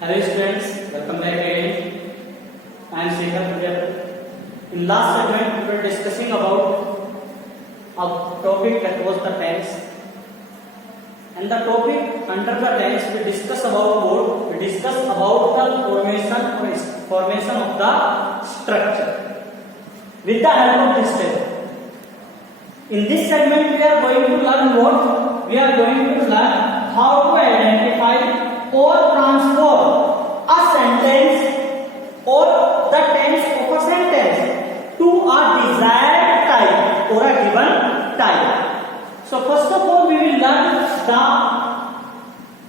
Hello students, welcome back again. I am Shekhar Pujara. In last segment, we were discussing about a topic that was the tense. And the topic under the tense we discuss about what? We discuss about the formation of the structure with the help of this table. In this segment, we are going to learn what? We are going to learn how to identify or transform a sentence or the tense of a sentence to a desired type or a given type. So first of all, we will learn the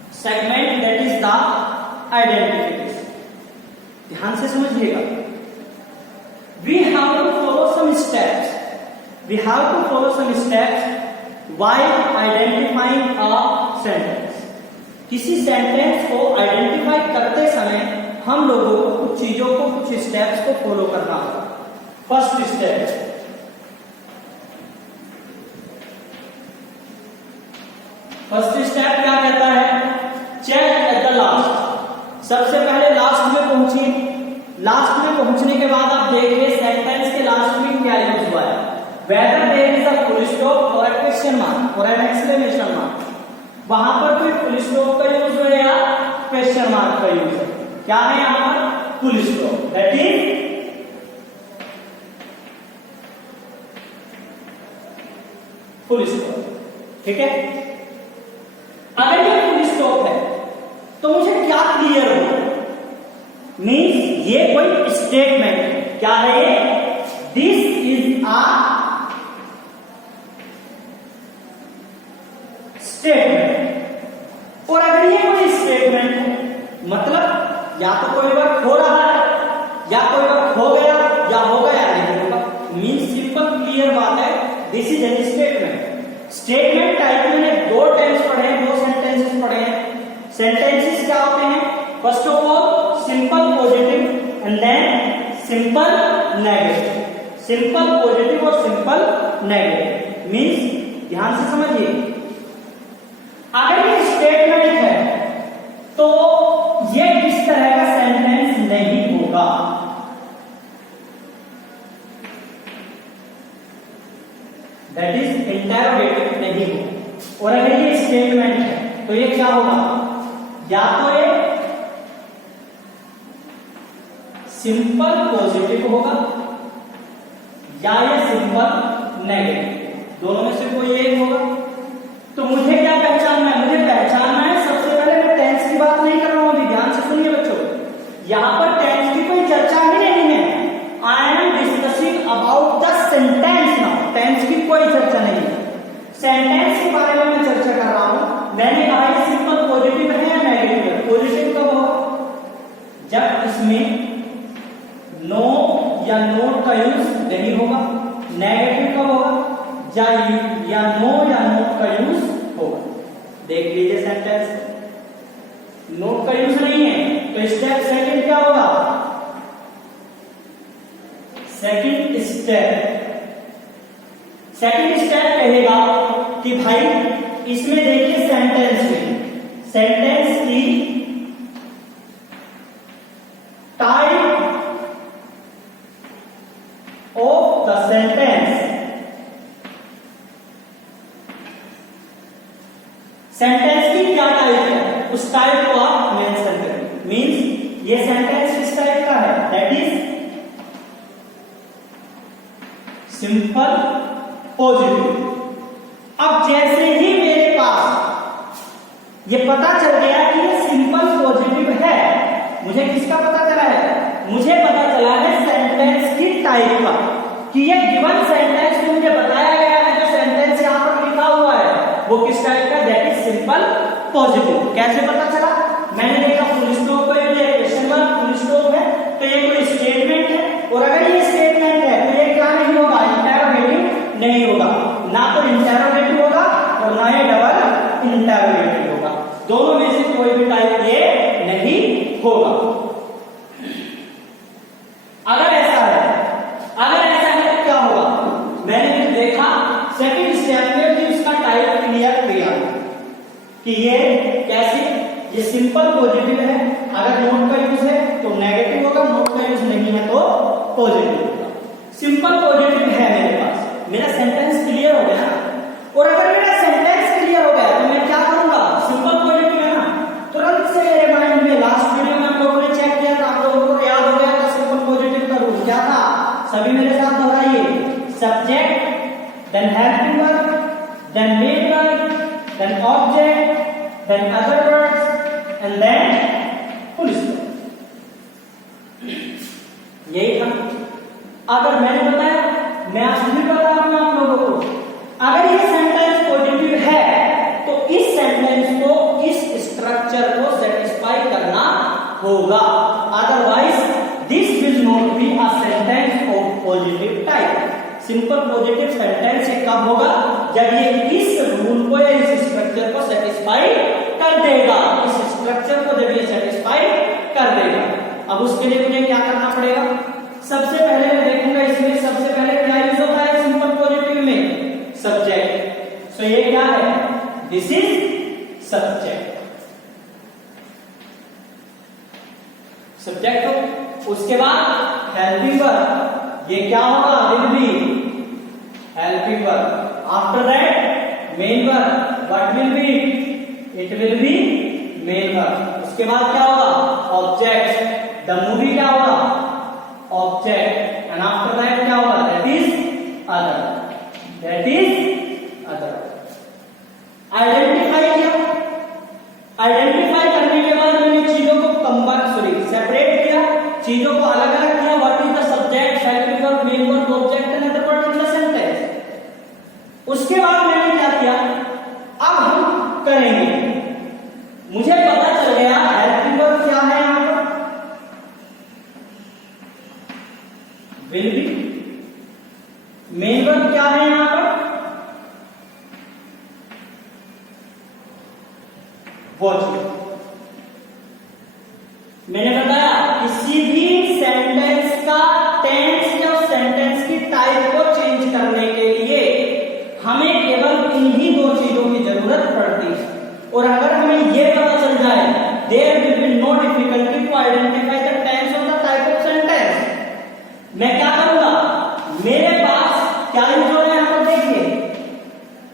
segment that is the identification. ध्यान से समझिएगा. We have to follow some steps. We have to follow some steps while identifying a sentence. किसी sentence को identify करते समय हम लोगों को कुछ चीजों को, कुछ स्टेप्स को फॉलो करना होगा. फर्स्ट स्टेप क्या कहता है? Check at the last. सबसे पहले लास्ट में पहुंचिए. लास्ट में पहुंचने के बाद आप देखिए सेंटेंस के लास्ट में क्या यूज हुआ है. Whether there is a full stop और अ क्वेश्चन मार्क और एन एक्सक्लेमेशन मार्क. वहां पर कोई फुल स्टॉप का यूज है या क्वेश्चन मार्क का यूज है? क्या है यहां पर? Full stop. That is full stop. ठीक है. अगर ये फुल स्टॉप है तो मुझे क्या क्लियर हो? मीन्स ये कोई स्टेटमेंट है. क्या है ये? This is a statement. और अगर ये कोई स्टेटमेंट है मतलब या तो कोई वर्क हो रहा है या कोई वर्क हो गया या हो गया नहीं होगा. मीन्स सिंपल क्लियर बात है. This is an statement. Statement type में दो टेंस पढ़े हैं, दो सेंटेंसेस पढ़े हैं. सेंटेंसेस क्या होते हैं? First of all simple positive and then simple negative. Simple positive और सिंपल नेगेटिव. मीन्स ध्यान से समझिए, अगर ये स्टेटमेंट है तो ये किस तरह का सेंटेंस नहीं होगा. दैट इज इंटरोगेटिव नहीं होगा. और अगर ये स्टेटमेंट है तो ये क्या होगा? या तो ये सिंपल पॉजिटिव होगा या ये सिंपल नेगेटिव. दोनों में से कोई एक होगा. तो मुझे क्या पहचानना है? मुझे पहचानना है सबसे पहले, मैं टेंस की बात नहीं कर रहा हूं. ध्यान से सुनिए बच्चों, यहां पर टेंस की कोई चर्चा ही नहीं है. I am discussing about the sentence now. Tense की कोई चर्चा नहीं है. सेंटेंस के बारे में मैं चर्चा कर रहा हूं. मैंने कहा ये सिंपल पॉजिटिव है या नेगेटिव है. पॉजिटिव कब होगा? जब इसमें नो या नोट का यूज नहीं होगा. नेगेटिव कब होगा? या नो या नोट का यूज होगा. देख लीजिए सेंटेंस, नोट का यूज नहीं है तो स्टेप सेकंड क्या होगा? सेकंड स्टेप कहेगा कि भाई इसमें देखिए सेंटेंस की type of the sentence. Sentence की क्या टाइप है उस टाइप को आप मेंशन करें. मींस ये सेंटेंस किस टाइप का है? That is simple positive. अब जैसे ही मेरे पास ये पता चल गया कि ये सिंपल पॉजिटिव है, मुझे किसका पता चला है? मुझे पता चला है सेंटेंस की टाइप का, कि ये गिवन सेंटेंस जो मुझे बताया गया है, जो सेंटेंस यहां पर लिखा हुआ है वो किस टाइप का? That is simple positive. कैसे पता चला? मैंने देखा फुल स्टॉप का यूज है, क्वेश्चन मार्क फुल स्टॉप है, तो ये कोई स्टेटमेंट है. और अगर ये स्टेटमेंट है तो ये क्या नहीं होगा? इंटरोगेटिव नहीं होगा. ना तो इंटरोगेटिव होगा और ना ये डबल इंटरोगेटिव होगा. दोनों में से कोई भी टाइप ये नहीं होगा. अगर ऐसा है तो क्या होगा? मैंने देखा सेकंड स्टेप में भी उसका टाइप क्लियर किया कि ये कैसे, ये सिंपल पॉजिटिव है, अगर then helping verb, then main verb, then object, then other verbs, and then full stop. यही था। अगर मैंने बताया, मैं आज भी बता रहा हूं आप लोगों को, अगर ये सेंटेंस पॉजिटिव है तो इस सेंटेंस को, इस स्ट्रक्चर को सेटिस्फाई करना होगा, otherwise this will not be a sentence of positive type. Simple positive sentence कब होगा? जब ये इस रूल को या इस स्ट्रक्चर को सेटिस्फाई कर देगा। इस स्ट्रक्चर को जब ये सेटिस्फाई कर देगा, अब उसके लिए मुझे क्या करना पड़ेगा? सबसे पहले मैं देखूंगा इसमें सबसे पहले क्या यूज होता है सिंपल पॉजिटिव में? सब्जेक्ट। सो ये क्या है? This is subject. सब्जेक्ट हो। उसके बाद हेल्पिंग वर्ब, ये क्या होगा? Will be helping verb. After that main verb, what will be? It will be main verb. उसके बाद क्या होगा? ऑब्जेक्ट। द मूवी क्या होगा? ऑब्जेक्ट। एंड आफ्टर दैट क्या होगा? That is other. That is other. Identify किया। आइडेंटिफाई करने के बाद मैंने चीजों को सेपरेट किया, चीजों को अलग अलग किया। What is the subject, helping verb, main verb, object and other verb in the sentence. उसके बाद मैंने क्या किया? अब हम करेंगे। मुझे पता चल गया हेल्पिंग वर्ब क्या है यहां पर, विल बी। मेन वर्ब क्या है यहां पर? वॉच। मैंने बताया किसी भी सेंटेंस का टेंस या सेंटेंस की टाइप को चेंज करने के लिए हमें केवल इन्हीं दो चीजों की जरूरत पड़ती है। और अगर हमें यह पता चल जाए, there will be no difficulty to identify the tense of the type of sentence. मैं क्या करूंगा? मेरे पास क्या यूज हो रहा है यहां पर देखिए,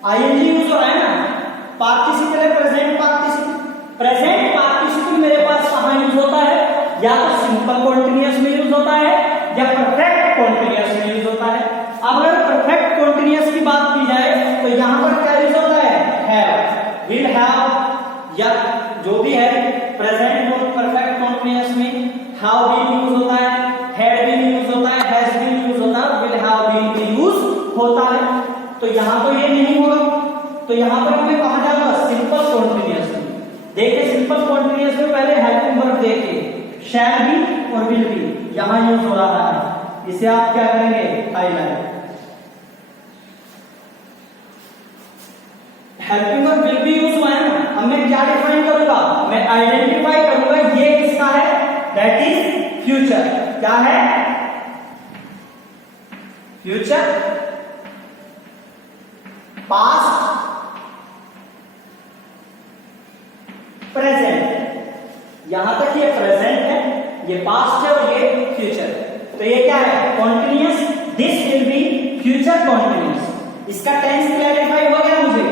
आईएनजी यूज हो रहा है ना। पार्टिसिपल है प्रेजेंट पार्टिसिपल। प्रेजेंट पार्टिसिपल मेरे पास कहां यूज होता है? या तो सिंपल कॉन्टिन्यूअस में यूज होता है या परफेक्ट कॉन्टिन्यूअस में यूज होता है। अब अगर परफेक्ट कॉन्टिन्यूअस की बात की जाए तो यहां पर क्या यूज होता है? हैव, विल हैव, या जो भी है प्रेजेंट परफेक्ट कॉन्टिन्यूअस में हैव बीन यूज होता है, हैड बीन यूज होता है, हैज बीन यूज होता है, विल हैव बीन भी यूज होता है। तो यहां तो ये नहीं होगा, तो यहां पर हमें कहा जाएगा सिंपल कॉन्टिन्यूअस में। देखिए सिंपल कॉन्टिन्यूअस में पहले हेल्पिंग वर्ब देखिए, शैल बी और विल बी यहां यूज हो रहा है। इसे आप क्या करेंगे? Highlight. Helping verb will be use हुआ है ना। अब मैं क्या डिफाइन करूंगा? मैं आइडेंटिफाई करूंगा ये किसका है? That is future. क्या है? Future, past, present. यहां तक ये प्रेजेंट है, ये पास्ट है और ये फ्यूचर। तो ये क्या है? Continuous. This will be future continuous. इसका टेंस क्लैरिफाई हो गया मुझे।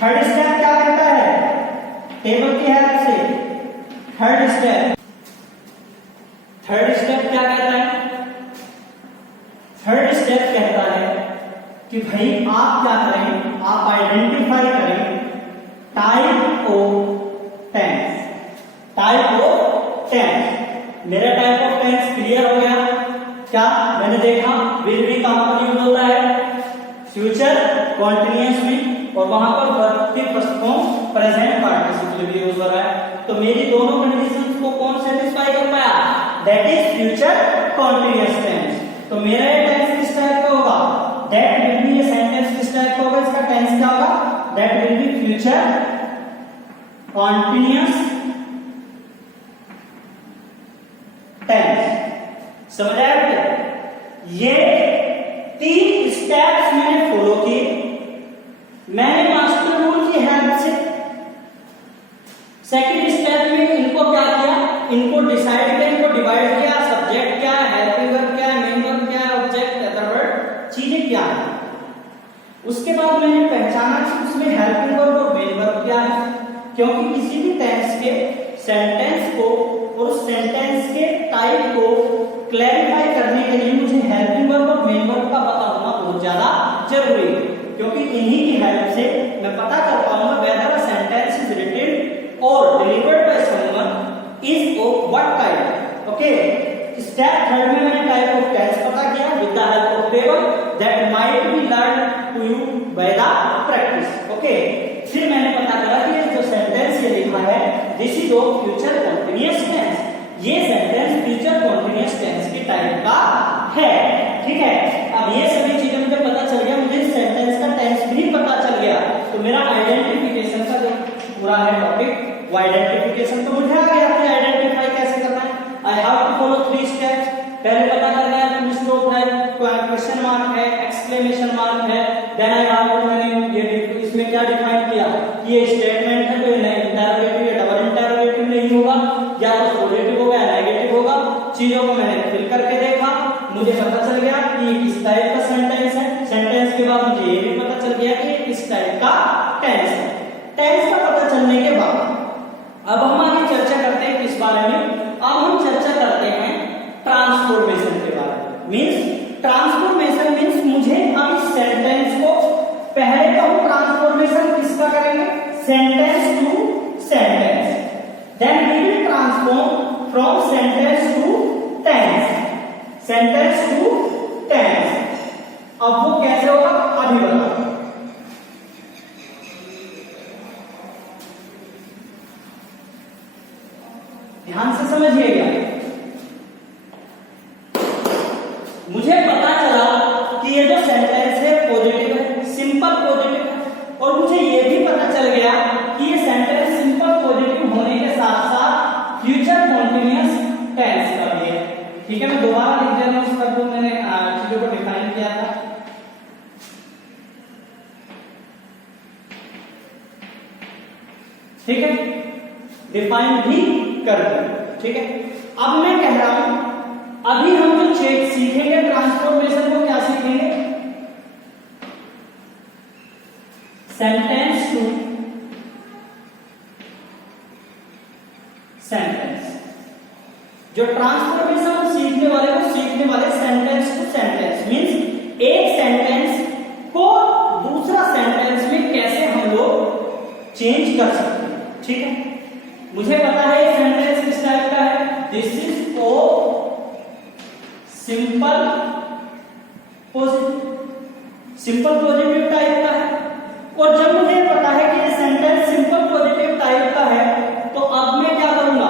थर्ड स्टेप क्या करता है? टेबल की हेल्प से थर्ड स्टेप क्या कहता है? थर्ड स्टेप कहता है कि भाई आप क्या करें? आप आइडेंटिफाई करें type of tense. Type of tense. मेरा टाइप ऑफ टेंस क्लियर हो गया क्या? मैंने देखा विल बी कहां पर यूज होता है? फ्यूचर कॉन्टिन्यूअस में, और वहां पर वर्ब की फर्स्ट फॉर्म प्रेजेंट पार्टिसिपल भी यूज हो रहा है। तो मेरी दोनों कंडीशंस को कौन सेटिस्फाई कर पाया? That is future continuous tense. तो मेरा ये टेंस किस टाइप का होगा? दैट विल बी, ये सेंटेंस किस टाइप का होगा? इसका टेंस क्या होगा? That will be future continuous tense. समझ आया बेटा? ये 3 स्टेप्स मैंने फॉलो किए। मैंने मास्टर रूल की हेल्प से सेकंड स्टेप में इनको क्या किया? इनको डिसाइड किया, इनको डिवाइड किया। सब्जेक्ट क्या है, हेल्पिंग वर्ब क्या है, मेन वर्ब क्या है, ऑब्जेक्ट, अदर वर्ब, चीजें क्या है। उसके बाद मैंने पहचाना कि उसमें हेल्पिंग वर्ब और मेन वर्ब क्या है, क्योंकि किसी भी टेंस के सेंटेंस को और सेंटेंस के टाइप को क्लैरिफाई करने के लिए मुझे हेल्पिंग वर्ब और और मेन वर्ब का पता होना बहुत ज्यादा जरूरी है, क्योंकि इन्हीं की हेल्प से मैं पता कर पाऊंगा whether a sentence is written और delivered by someone is of what kind. Okay, step third में मैंने टाइप ऑफ टेंस पता किया with the help of table that might be learn to you by the practice. Okay, फिर मैंने पता करा कि जो सेंटेंस ये लिखा है this is of future continuous tense, ये सेंटेंस फ्यूचर कंटीन्यूअस टेंस के टाइप का है। ठीक है, अब ये सभी चीजें मुझे पता चल गया, मुझे सेंटेंस का टेंस भी पता चल गया, तो मेरा आइडेंटिफिकेशन का जो पूरा है टॉपिक वो आइडेंटिफिकेशन तो मुझे आ गया कि आइडेंटिफाई कैसे करना है। I have to follow 3 steps. पहले पता करना है फुल स्टॉप है, क्वेश्चन मार्क है, एक्सक्लेमेशन मार्क है, देन आई हैव टू मैंने ये इसमें क्या डिफाइन किया कि ये स्टेटमेंट है तो ये इंटरोगेटिव या डबल इंटरोगेटिव नहीं होगा, या तो पॉजिटिव होगा या नेगेटिव होगा। चीजों को मैंने फिल करके देखा, मुझे पता चल गया कि किस टाइप का सेंटेंस है। सेंटेंस के बाद मुझे ये भी पता चल गया कि किस टाइप का टेंस है। टेंस का पता चलने के बाद अब हम आगे चर्चा करते हैं किस बारे में, अब हम चर्चा करते हैं ट्रांसफॉर्मेशन के बारे में। मींस ट्रांसफॉर्मेशन मींस मुझे अब इस सेंटेंस को पहले तो हम ट्रांसफॉर्मेशन किसका करेंगे, sentence to sentence, then we will transform from sentence to tense, sentence to tense. अब वो कैसे होगा अभी बताओ। ध्यान से समझिएगा, मुझे पता चला कि ये जो सेंटेंस है पॉजिटिव है, सिंपल पॉजिटिव है, और मुझे ये भी पता चल गया कि ये सेंटेंस सिंपल पॉजिटिव होने के साथ साथ फ्यूचर कॉन्टिन्यूअस टेंस का भी है। ठीक है, मैं दोबारा लिख दे रहा हूं उसका जो मैंने चीजों को डिफाइन किया था। ठीक है, डिफाइन भी कर दो। ठीक है, अब मैं कह रहा हूं अभी हम जो सीखेंगे ट्रांसफॉर्मेशन को क्या सीखेंगे, सेंटेंस टू सेंटेंस। जो ट्रांसफॉर्मेशन हम सीखने वाले सेंटेंस टू सेंटेंस मींस एक सेंटेंस को दूसरा सेंटेंस में कैसे हम लोग चेंज कर सकते हैं। ठीक है, मुझे पता है ये सेंटेंस किस टाइप का है, this is of simple positive, simple positive type का है। और जब मुझे पता है कि ये सेंटेंस सिंपल पॉजिटिव टाइप का है, तो अब मैं क्या करूंगा,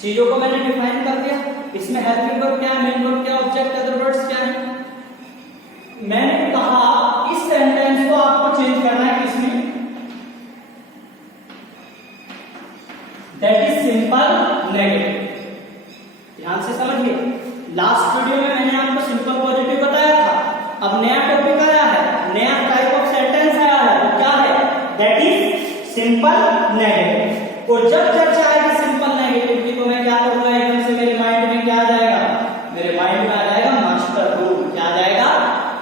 चीजों को मैंने डिफाइन कर दिया, इसमें हेल्पिंग वर्ब क्या है, मेन वर्ब क्या है, ऑब्जेक्ट अदर वर्ड्स क्या है। मैंने कहा इस सेंटेंस को आपको चेंज करना है किसमें, दैट इज सिंपल नेगेटिव। ध्यान से समझिए, लास्ट वीडियो में मैंने आपको सिंपल पॉजिटिव बताया था, अब नया टॉपिक आया है, नया टाइप ऑफ सेंटेंस आया है, वो क्या है, दैट इज सिंपल नेगेटिव। और जब चर्चा आएगी सिंपल नेगेटिव की तो मैं क्या करूंगा, एकदम से मेरे माइंड में क्या आ जाएगा, मेरे माइंड में आ जाएगा मास्टर रूल। क्या आ जाएगा,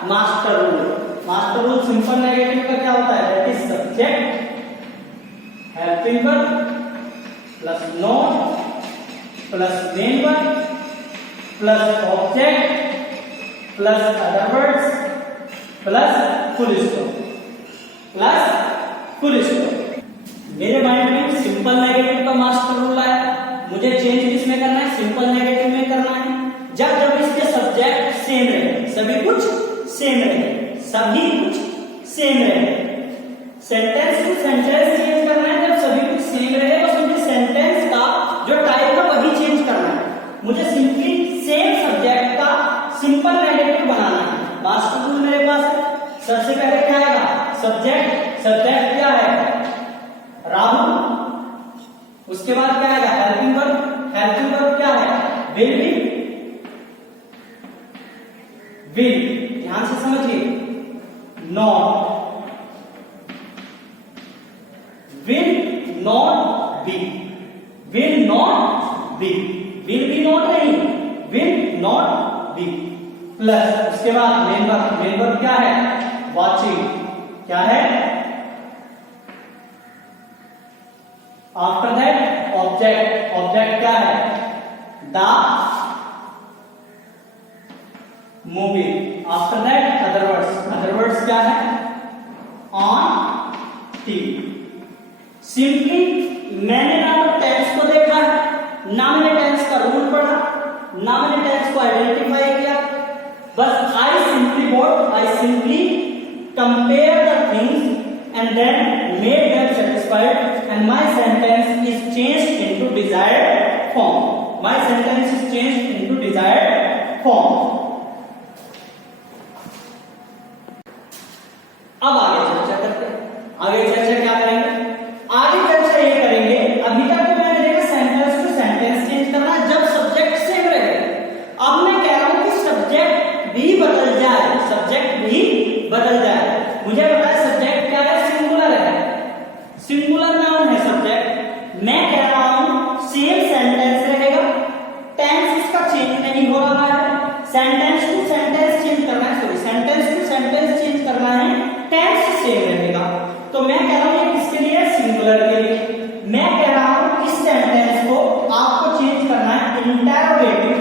master rule. Master rule simple negative का क्या होता है, that is subject helping verb plus known plus main verb plus object plus other words plus full stop plus full stop. मेरे माइंड में सिंपल नेगेटिव का master rule आया, मुझे change किसमें करना है, सिंपल नेगेटिव में करना है। जब जब इसके सब्जेक्ट सेम रहे, सभी कुछ सेम रहे, सभी कुछ सेम रहे, सेंटेंस टू सेंटेंस चेंज करना है जब सभी कुछ सेम रहे, बस मुझे सेंटेंस का जो टाइप है वही चेंज करना है। मुझे सिंपली सेम सब्जेक्ट का सिंपल नेगेटिव बनाना है। मास्टर रूल मेरे पास है। सबसे पहले क्या आएगा, सब्जेक्ट, सब्जेक्ट क्या है, राहुल। उसके बाद क्या आएगा, हेल्पिंग वर्ब, हेल्पिंग वर्ब क्या है, विल बी, विल। ध्यान से समझिए, not, will not be, will not be, will be not नहीं, विल नॉट बी। प्लस उसके बाद मेन वर्ब, मेन वर्ब क्या है, वॉचिंग, क्या है, आफ्टर दैट ऑब्जेक्ट, ऑब्जेक्ट क्या है, the movie. After that other words क्या है? On TV. सिंपली मैंने ना तो टेंस को देखा है, ना मैंने टेंस का रूल पढ़ा, ना मैंने टेंस को आइडेंटिफाई किया, बस I simply compare the things and then made them satisfied and my sentence is changed into desired form. My sentence is changed into desired form. अब आगे चर्चा करते हैं। आगे चर्चा क्या करेंगे? आगे चर्चा ये करेंगे, अभी तक तो मैंने देखा सेंटेंस टू सेंटेंस चेंज करना जब सब्जेक्ट सेम रहे। अब मैं कह रहा हूं कि सब्जेक्ट भी बदल जाए, मुझे पता है सब्जेक्ट क्या है? सिंगुलर नाउन है सब्जेक्ट। मैं कह रहा हूं सेम सेंटेंस रहेगा, टेंस इसका चेंज नहीं हो रहा है। सेंटेंस टू सेंटेंस चेंज करना है, टेंस सेम रहेगा। तो मैं कह रहा हूं ये किसके लिए? सिंगुलर के लिए। मैं कह रहा हूं इस सेंटेंस को आपको चेंज करना है इंटरोगेटिव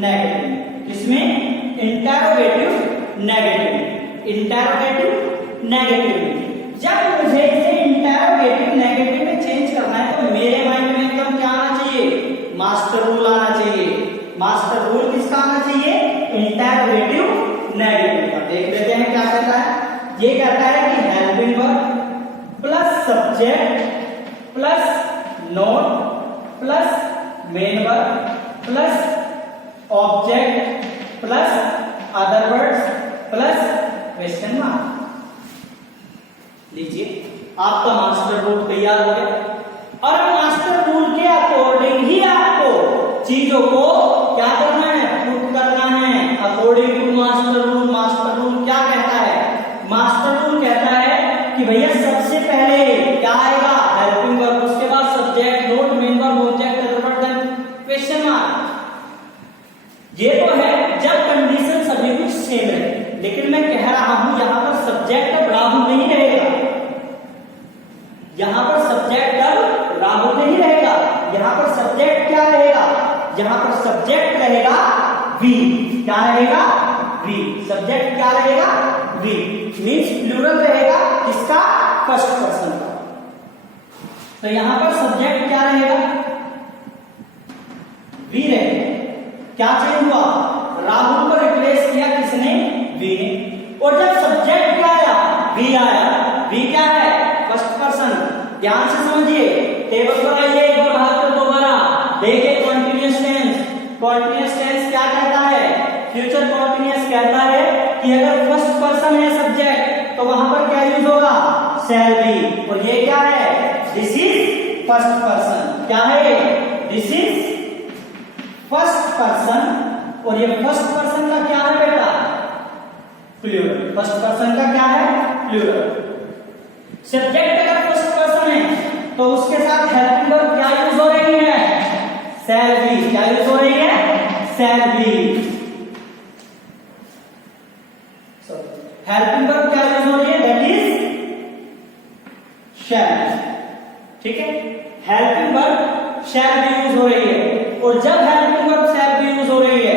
नेगेटिव। इसमें इंटरोगेटिव नेगेटिव। जब मुझे इसे इंटरोगेटिव नेगेटिव में चेंज करना है तो मेरे माइंड में एकदम क्या आना चाहिए? मास्टर रूल आना चाहिए। मास्टर रूल किसका आना चाहिए? इंटरोगेटिव नेगेटिव का। देख लेते हैं क्या कहता है। ये कहता है कि helping verb plus subject plus not plus main verb plus object plus other words plus question mark. लीजिए आपका मास्टर रूल तैयार हो गया और मास्टर रूल के अकॉर्डिंग ही आपको चीजों को क्या करना है? पुट करना है according to master rule. Master rule क्या कहता है? मास्टर रूल कहता है कि भैया सबसे पहले क्या आएगा? हेल्पिंग वर्ब, उसके बाद subject, not, main verb, object, other word, then question mark. ये तो है जब कंडीशन सभी कुछ सेम है, लेकिन मैं कह रहा हूं यहां पर सब्जेक्ट अब राहु नहीं रहेगा। यहां पर सब्जेक्ट अब राहु नहीं रहेगा। यहां पर सब्जेक्ट क्या रहेगा? यहां पर सब्जेक्ट रहेगा वी। क्या रहेगा? वी। सब्जेक्ट क्या रहेगा? वी। मीन्स प्लूरल रहेगा किसका? फर्स्ट पर्सन का। तो यहां पर सब्जेक्ट क्या रहेगा? वी रहेगा। क्या चेंज हुआ? राहुल को रिप्लेस किया किसने? वी ने। और जब सब्जेक्ट क्या आया? वी आया। वी क्या है? First person. ध्यान से समझिए, टेबल पर आइए एक बार बाहर कर दोबारा देखिए। कंटीन्यूअस टेंस क्या कहता है? फ्यूचर कंटीन्यूअस कहता है कि अगर फर्स्ट पर्सन है सब्जेक्ट तो वहां पर क्या यूज होगा? Shall be. और ये क्या है? This is first person. क्या है? This is first person. और ये फर्स्ट पर्सन का क्या है बेटा? प्लूरल। फर्स्ट पर्सन का क्या है? प्लूरल। सब्जेक्ट अगर फर्स्ट पर्सन है तो उसके साथ हेल्पिंग वर्ब क्या यूज हो रही है? Shall B. क्या यूज हो रही है? Shall be. हेल्पिंग वर्ब क्या यूज हो रही है? That is shall. ठीक है, helping verb shall be use हो रही है। और जब helping verb shall be use हो रही है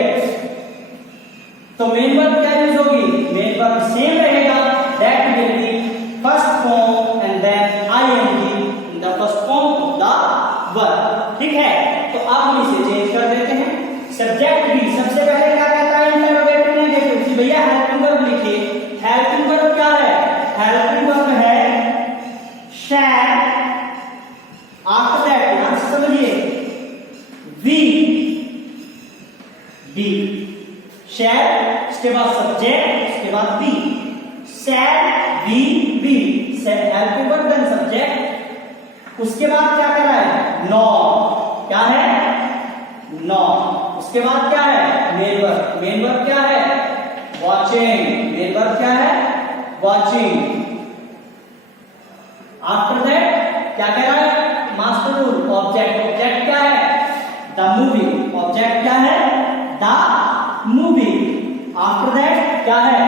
तो मेन वर्ब क्या यूज होगी? मेन वर्ब सेम रहेगा, that will be first form and then ING in the first form of the verb. ठीक है, तो अब हम इसे चेंज कर देते हैं। सब्जेक्ट भी सबसे पहले क्या कहता है? Interrogative negative. भैया हेल्पिंग वर्ब लिखिए। हेल्पिंग वर्ब क्या है? हेल्पिंग वर्ब है शैल। आफ्टर दैट ध्यान से समझिए, वी बी। शैल, उसके बाद सब्जेक्ट, उसके बाद be. Shall be be. Helping verb then subject, उसके बाद क्या कर रहा है? नॉट। क्या है? नॉट। उसके बाद क्या है? Main verb. मेन वर्ब क्या है? वॉचिंग। मेन वर्ब क्या है? वॉचिंग। आफ्टर दैट क्या कह रहा है? Master rule object. ऑब्जेक्ट क्या है? The movie. ऑब्जेक्ट क्या है? The movie. आफ्टर दैट क्या है?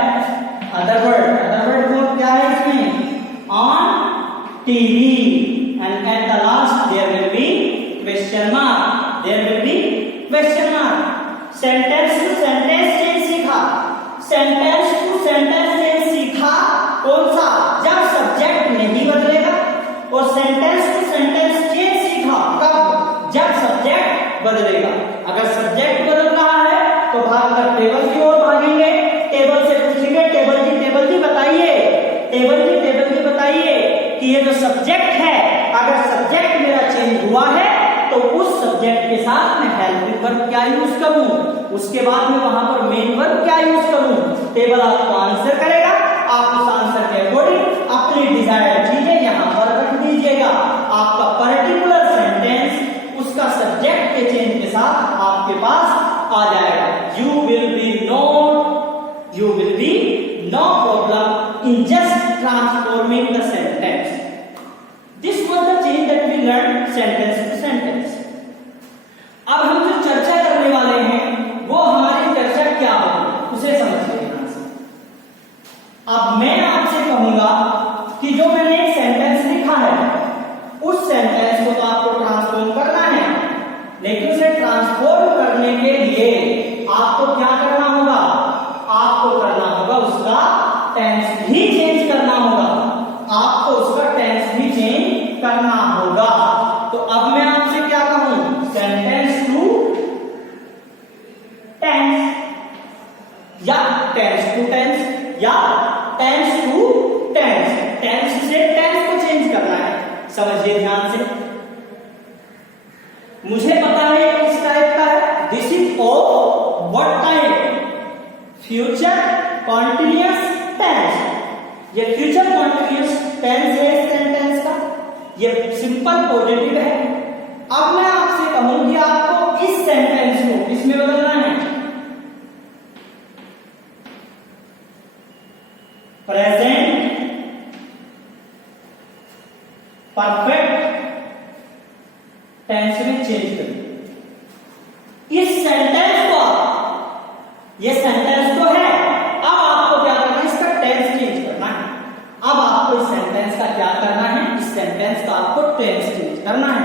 Other word. अदर वर्ड को क्या है इसमें? On TV. And at the last there will be question mark. There will be question mark. Sentence to sentence change सीखा। Sentence to sentence change सीखा, कौन सा? जब सब्जेक्ट नहीं बदलेगा। और सेंटेंस टू सेंटेंस चेंज सीखा कब? जब सब्जेक्ट बदलेगा। अगर सब्जेक्ट बदल रहा है तो भागकर टेबल की ओर भागेंगे, टेबल से पूछेंगे टेबल जी बताइए, टेबल जी बताइए कि ये जो सब्जेक्ट है, अगर सब्जेक्ट मेरा चेंज हुआ है तो उस सब्जेक्ट के साथ मैं हेल्पिंग वर्ब क्या यूज करूं, उसके बाद में वहां पर मेन वर्ब क्या यूज करूं। टेबल आपको आंसर करेगा, आप उस आंसर के अकॉर्डिंग अपनी डिजायर्ड चीजें यहां पर रख दीजिएगा। आपका पर्टिकुलर सेंटेंस उसका सब्जेक्ट के चेंज के साथ आपके पास आ जाएगा। You will be no problem in just transforming the sentence. This was the change that we learn sentence to sentence. अब हम जो चर्चा करने वाले हैं वो हमारी चर्चा क्या होगी उसे समझिए ध्यान से। अब मैं आपसे कहूंगा कि जो मैंने एक सेंटेंस लिखा है उस सेंटेंस को तो आपको ट्रांसफॉर्म करना है, लेकिन उसे ट्रांसफॉर्म करने के लिए आपको क्या करना होगा? आपको करना होगा उसका टेंस भी चेंज करना होगा, आपको उसका टेंस भी चेंज करना होगा। तो अब मैं आपसे क्या कहूं? सेंटेंस टू टेंस या टेंस टू टेंस या टेंस टू टेंस। टेंस से टेंस को चेंज करना है, समझिए ध्यान से। मुझे पता है ये किस टाइप का है। This is of what type? Future continuous tense. ये फ्यूचर कॉन्टिन्यूअस टेंस है सेंटेंस का, ये सिंपल पॉजिटिव है। अब मैं आपसे कहूं कि आपको इस सेंटेंस को किसमें बदलना है? प्रेजेंट परफेक्ट टेंस में चेंज करें। इस सेंटेंस को ये सेंटेंस तो है, अब आपको क्या करना है? इसका टेंस चेंज करना है। अब आपको इस सेंटेंस का क्या करना है? इस सेंटेंस का आपको टेंस चेंज करना है।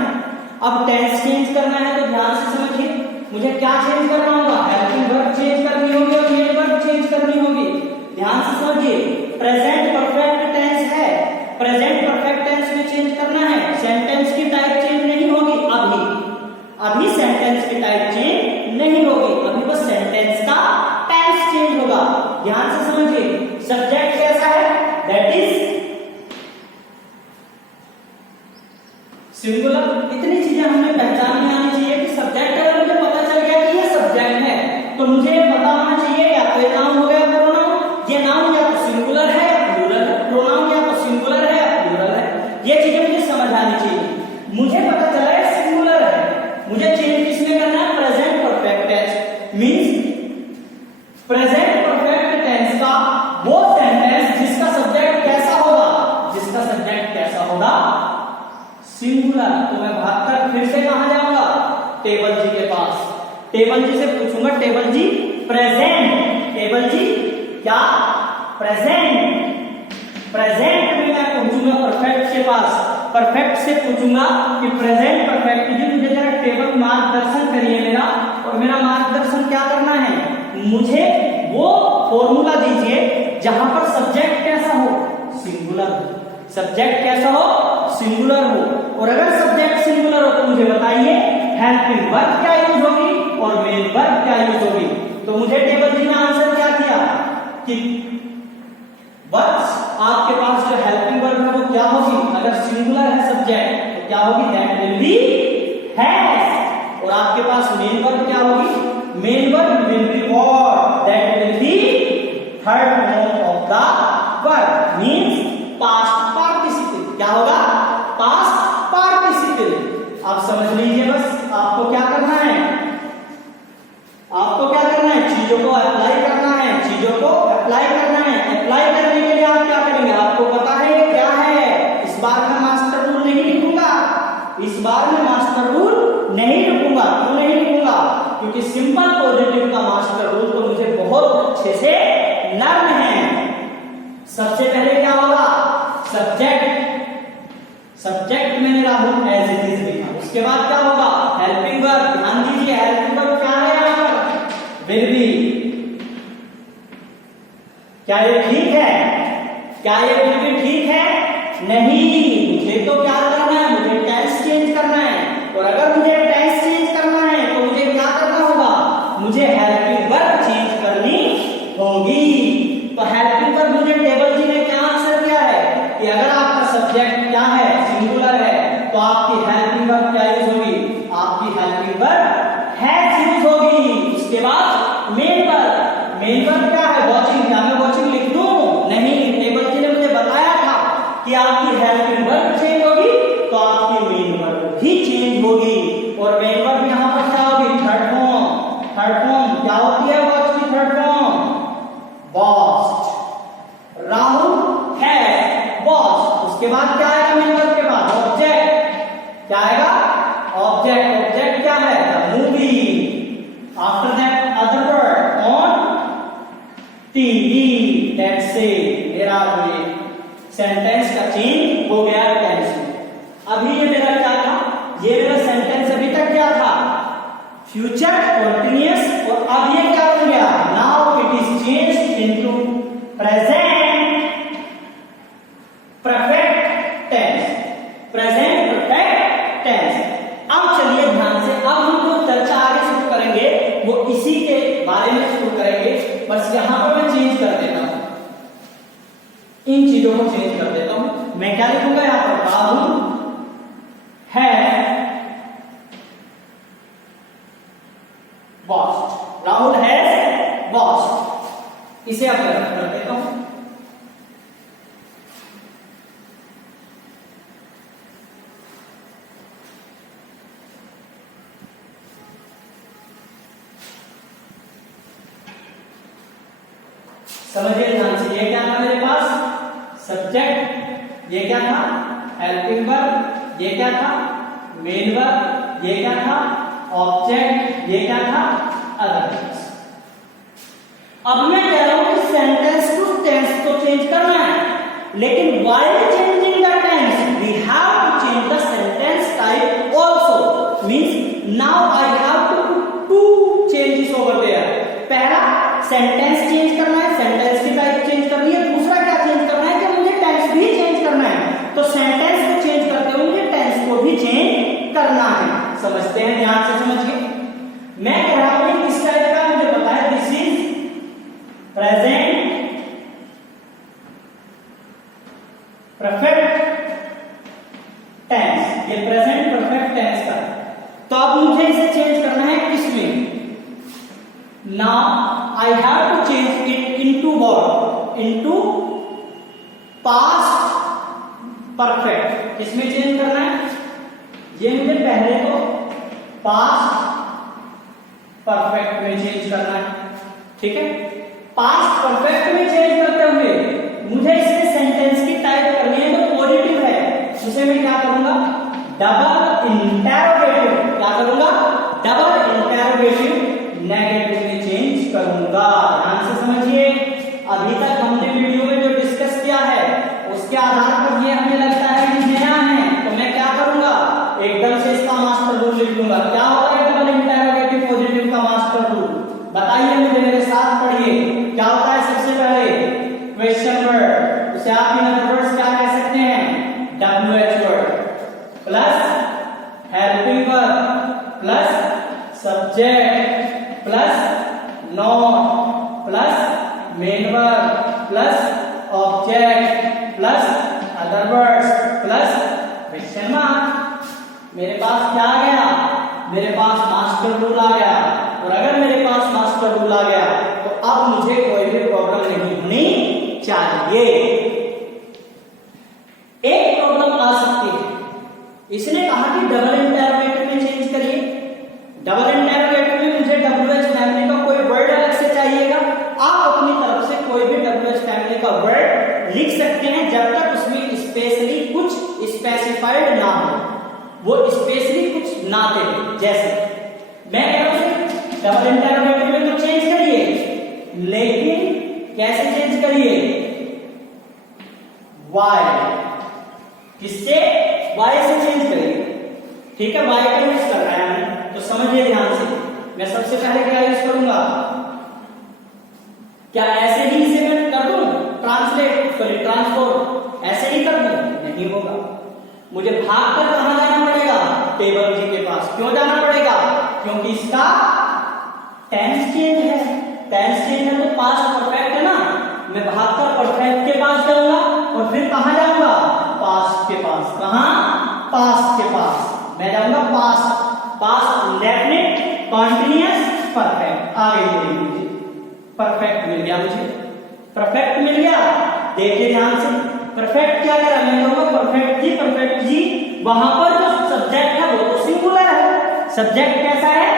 अब टेंस चेंज करना है तो ध्यान से समझिए, मुझे क्या चेंज करना होगा? हेल्पिंग वर्ब चेंज करनी होगी और मेन वर्ब चेंज करनी होगी। ध्यान से समझिए, प्रेजेंट परफेक्ट टेंस है, प्रेजेंट परफेक्ट टेंस में चेंज करना है। सेंटेंस की टाइप चेंज नहीं होगी, अभी सेंटेंस की टाइप चेंज नहीं होगी, अभी बस सेंटेंस का टेंस चेंज होगा। ध्यान से समझिए, सब्जेक्ट कैसा है? That is singular. इतनी चीजें हमें पहचान में आनी चाहिए कि सब्जेक्ट अगर मुझे पता चल गया कि ये सब्जेक्ट है तो मुझे पता होना चाहिए या तो ये नाउन हो गया प्रोनाउन, ये नाउन या तो सिंगुलर है या प्लूरल है, प्रोनाउन या तो सिंगुलर है या प्लूरल है। ये चीजें मुझे समझ आनी चाहिए। मुझे पता चला है सिंगुलर है, मुझे चेंज किसमें करना है? Present perfect tense. Means present perfect tense का वो सेंटेंस जिसका सब्जेक्ट कैसा होगा? जिसका सब्जेक्ट कैसा होगा? सिंगुलर। तो मैं भागकर फिर से कहां जाऊंगा? टेबल जी के पास। टेबल जी से पूछूंगा, टेबल जी प्रेजेंट, टेबल जी क्या? प्रेजेंट। प्रेजेंट में मैं पूछूंगा परफेक्ट के पास, परफेक्ट से पूछूंगा कि प्रेजेंट परफेक्ट जी मुझे जरा टेबल मार्गदर्शन करिए मेरा, और मेरा मार्गदर्शन क्या करना है? मुझे वो फॉर्मूला दीजिए जहां पर सब्जेक्ट कैसा हो? सिंगुलर। सब्जेक्ट कैसा हो? सिंगुलर हो। और अगर सब्जेक्ट सिंगुलर हो तो मुझे बताइए हेल्पिंग वर्ब क्या यूज होगी और मेन वर्ब क्या यूज होगी। तो मुझे टेबल जी ने आंसर क्या किया कि वर्ब्स आपके पास जो हेल्पिंग वर्ब है वो क्या होगी? अगर सिंगुलर है सब्जेक्ट तो क्या होगी? That will B has. और आपके पास मेन वर्ब क्या होगी? Main verb will be what? That will B third form of the verb, means past participle. क्या होगा? Past participle. आप समझ लीजिए, बस आपको क्या करना है? आपको क्या करना है? चीजों को अप्लाई करना है, चीजों को अप्लाई करना है। अप्लाई करने के लिए आप क्या करेंगे? आपको पता है ये क्या है। इस बार मैं मास्टर रूल नहीं लिखूंगा, इस बार मैं मास्टर रूल नहीं लिखूंगा। क्यों नहीं लिखूंगा? क्योंकि सिंपल पॉजिटिव का मास्टर रूल तो मुझे बहुत अच्छे से लर्न है। सबसे पहले क्या होगा? सब्जेक्ट। सब्जेक्ट मैंने राहुल एज इट इज लिखा। उसके बाद क्या होगा? Helping verb. ध्यान दीजिए, हेल्पिंग वर्ब क्या है यहाँ पर? Will be. क्या ये ठीक है? क्या ये बिल्कुल ठीक है? नहीं, मुझे तो क्या करना है, मुझे टेंस चेंज करना है। और अगर मुझे टेंस चेंज करना है तो मुझे क्या करना होगा, मुझे हेल्पिंग वर्ब चेंज करनी होगी। तो हेल्पिंग वर्ब मुझे टेबल जी ने क्या आंसर किया है कि अगर आपका सब्जेक्ट क्या है, सिंगुलर है, तो आपकी हेल्पिंग वर्ब क्या यूज होगी, आपकी हेल्पिंग वर्ब हैज यूज होगी। उसके बाद मेन वर्ब, मेन वर्ब क्या है, वॉचिंग। क्या मैं वॉचिंग लिख दूं? नहीं, टेबल जी ने मुझे बताया था कि आपकी हेल्पिंग वर्ब चेंज होगी तो आपकी मेन वर्ब भी चेंज होगी। और मेन वर्ब यहां पर क्या होगी, थर्ड फॉर्म। थर्ड फॉर्म क्या होती है वॉच की third form? Watched. Rahul has watched. उसके बाद क्या आएगा मेन वर्ब के बाद? ऑब्जेक्ट। क्या आएगा? ऑब्जेक्ट। ऑब्जेक्ट क्या है? The movie. After that other word on TV. That's it. मेरा ये सेंटेंस का चेंज हो गया टेंस में। अभी ये मेरा क्या था, ये मेरा सेंटेंस अभी तक क्या था, फ्यूचर कंटिन्यूअस। और अब ये क्या बन गया, now it is changed into present perfect tense. Present perfect tense. अब चलिए ध्यान से, अब हम जो चर्चा आगे शुरू करेंगे वो इसी के बारे में शुरू करेंगे। बस यहां पर मैं चेंज कर देता हूं, इन चीजों को चेंज कर देता हूं। मैं क्या लिखूंगा यहां पर, राहुल है वॉच्ड। Rahul has watched. इसे अब कर देता हूं। समझिए ध्यान से, ये क्या था मेरे पास, सब्जेक्ट। ये क्या था, हेल्पिंग वर्ब। ये क्या था, मेन वर्ब। ये क्या था, ऑब्जेक्ट। ये क्या था, अदर थिंग्स। अब मैं कह रहा हूं कि सेंटेंस टू टेंस तो चेंज करना है, लेकिन while changing the tense we have to change the sentence type also. Means now I have to put two changes over there. पहला सेंटेंस चेंज करना है, सेंटेंस की टाइप चेंज करनी है। दूसरा क्या चेंज करना है कि मुझे टेंस भी चेंज करना है। तो सेंटेंस को चेंज करते हुए मुझे टेंस को भी चेंज करना है। समझते हैं, ध्यान से समझिए। मैं कह रहा हूं किस टाइप का, मुझे पता है this is present perfect tense. ये प्रेजेंट परफेक्ट टेंस का। तो अब मुझे इसे चेंज करना है किसमें, now I have to change it into what? Into past perfect। किसमें चेंज करना है, ये मुझे पहले तो past perfect में चेंज करना है। ठीक है, past perfect में चेंज करते हुए मुझे इसमें सेंटेंस की टाइप करनी है तो पॉजिटिव है। उसे मैं क्या करूंगा, डबल इंटरोगेटिव। क्या करूंगा, डबल इंटरोगेटिव नेगेटिव में चेंज करूंगा। ध्यान से समझिए, अभी तक हमने वीडियो में जो डिस्कस किया है उसके आधार पर ये हमें लगता है कि नया है, तो मैं क्या करूंगा, एकदम से इसका मास्टर रूल लिख लूंगा। क्या होगा डबल इंटरोगेटिव पॉजिटिव का मास्टर रूल, बताइए मुझे, मेरे साथ पढ़िए। क्या होता है, सबसे पहले क्वेश्चन वर्ड, उसे आप इन अदर वर्ड्स क्या कह सकते हैं, WH word plus helping verb plus subject plus non plus main verb plus object plus other words plus question mark. मेरे पास क्या आ गया, मेरे पास मास्टर रूल आ गया। और अगर मेरे पास मास्टर रूल आ गया तो अब मुझे कोई भी प्रॉब्लम नहीं होनी चाहिए। एक प्रॉब्लम आ सकती है, इसने कहा कि डबल इंटरोगेटिव में चेंज करिए। डबल इंटरोगेटिव में मुझे WH फैमिली का कोई वर्ड अलग से चाहिएगा। आप अपनी तरफ से कोई भी WH फैमिली का वर्ड लिख सकते हैं जब तक उसमें स्पेशली कुछ स्पेसिफाइड ना हो, वो स्पेशली कुछ ना दे। जैसे मैं कह रहा हूं डबल इंटरोगेटिव में तो चेंज करिए, लेकिन कैसे चेंज करिए, वाई। किससे, वाई से चेंज करिए। ठीक है, वाई का यूज कर रहा है हमें, तो समझिए ध्यान से। मैं सबसे पहले क्या यूज करूंगा, क्या ऐसे ही इसे मैं कर दूं, ट्रांसपोर्ट ऐसे ही कर दूं? नहीं होगा। मुझे भाग कर कहां जाना पड़ेगा? टेबल जी के पास। क्यों जाना पड़ेगा? क्योंकि इसका टेंस चेंज है। टेंस चेंज है तो पास्ट परफेक्ट है ना। मैं भागकर परफेक्ट के पास जाऊंगा और फिर कहां जाऊंगा? पास्ट के पास। कहां? पास्ट के पास। मैं जाऊंगा past. Past indefinite continuous perfect. आगे बोलिए मुझे परफेक्ट मिल गया। मुझे परफेक्ट मिल गया। देखिए ध्यान से, परफेक्ट क्या करा? मैं कहूंगा परफेक्ट जी, परफेक्ट जी। वहां पर जो सब्जेक्ट है वो तो सिंगुलर है। सब्जेक्ट कैसा है?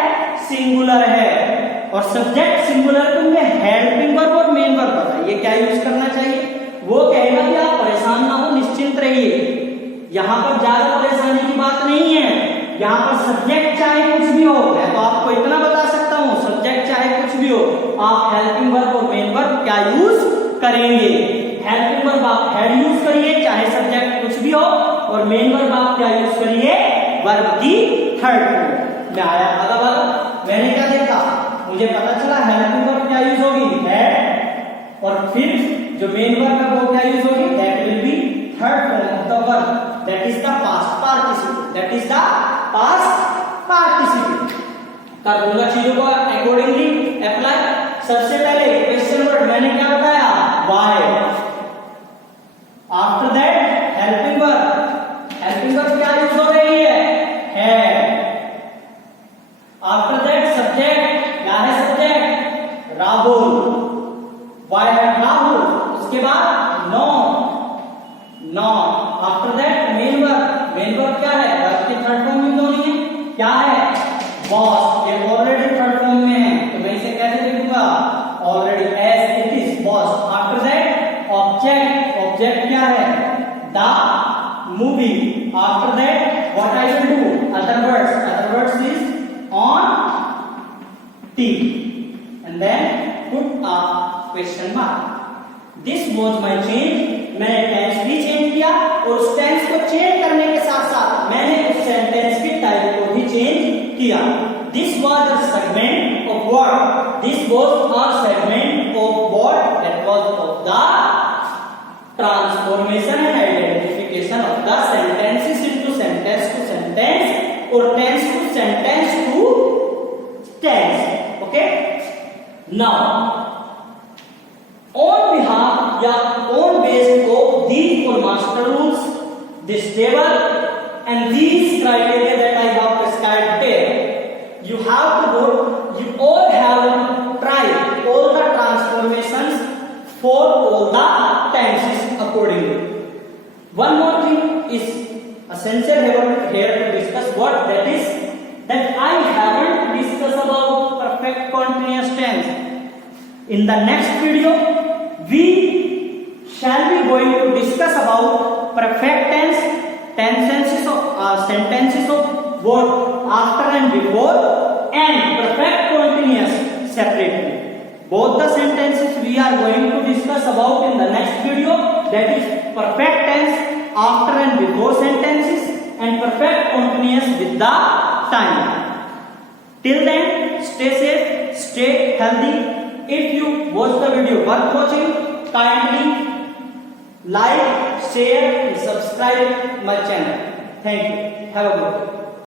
सिंगुलर है। और सब्जेक्ट सिंगुलर तो मुझे हेल्पिंग वर्ब और मेन वर्ब बताइए क्या यूज करना चाहिए? वो कहेगा कि आप परेशान ना हो, निश्चिंत रहिए। यहां पर ज्यादा परेशानी की बात नहीं है। यहाँ पर सब्जेक्ट चाहे कुछ भी हो, मैं तो आपको इतना बता सकता हूँ, सब्जेक्ट चाहे कुछ भी हो, आप हेल्पिंग वर्ब और मेन वर्ब क्या यूज करेंगे? हेल्पिंग वर्ब आप हेड यूज करिए, चाहे सब्जेक्ट कुछ भी हो, और मेन वर्ब आप क्या यूज करिए? वर्ब की थर्ड फॉर्म। मैं आया भागा, मैंने क्या देखा? मुझे पता चला हेल्पिंग वर्ब क्या यूज होगी? हेड। और फिर जो मेन वर्ब है वो क्या यूज होगी? That will B third form of the verb, that is the past participle. That is the past participle. कर दूंगा चीजों को अकॉर्डिंगली अप्लाई। सबसे पहले क्वेश्चन वर्ड मैंने क्या बताया? Why. After that helping verb. Helping verb क्या यूज हो रही है? है। After that subject. क्या है सब्जेक्ट? राहुल। व्हाई राहुल। उसके बाद non. Non. After that main verb. Main verb क्या है? वर्ब की थर्ड फॉर्म यूज होनी है। क्या है? वॉज। ये ऑलरेडी थर्ड फॉर्म में है तो मैं इसे कैसे लिखूंगा? Already as it is was. After that object. Object क्या है? The movie. After that what I will do? Other words. Other words is on T and then put a question mark. This was my change. मैंने tense भी change किया और उस tense को change करने के साथ साथ मैंने उस सेंटेंस की टाइप को भी चेंज किया। This was a segment of what? This was a segment of what? That was of the transformation and identification of the sentences into sentence to sentence और tense to sentence to tense. Okay, now on behalf या on base of these four master rules, this table and these criteria that I have prescribed here, you have to go, you all have tried all the transformations for all the tenses accordingly. One more thing is essential here to discuss, what that is that I haven't discussed about perfect continuous tense. In the next video, we shall be going to discuss about perfect tense, sentences of what, after and before, and perfect continuous separately. Both the sentences we are going to discuss about in the next video, that is perfect tense, after and before sentences, and perfect continuous with the time. Till then, stay safe, stay healthy. If you watch the video worth watching, kindly like, share and subscribe my channel. Thank you. Have a good day.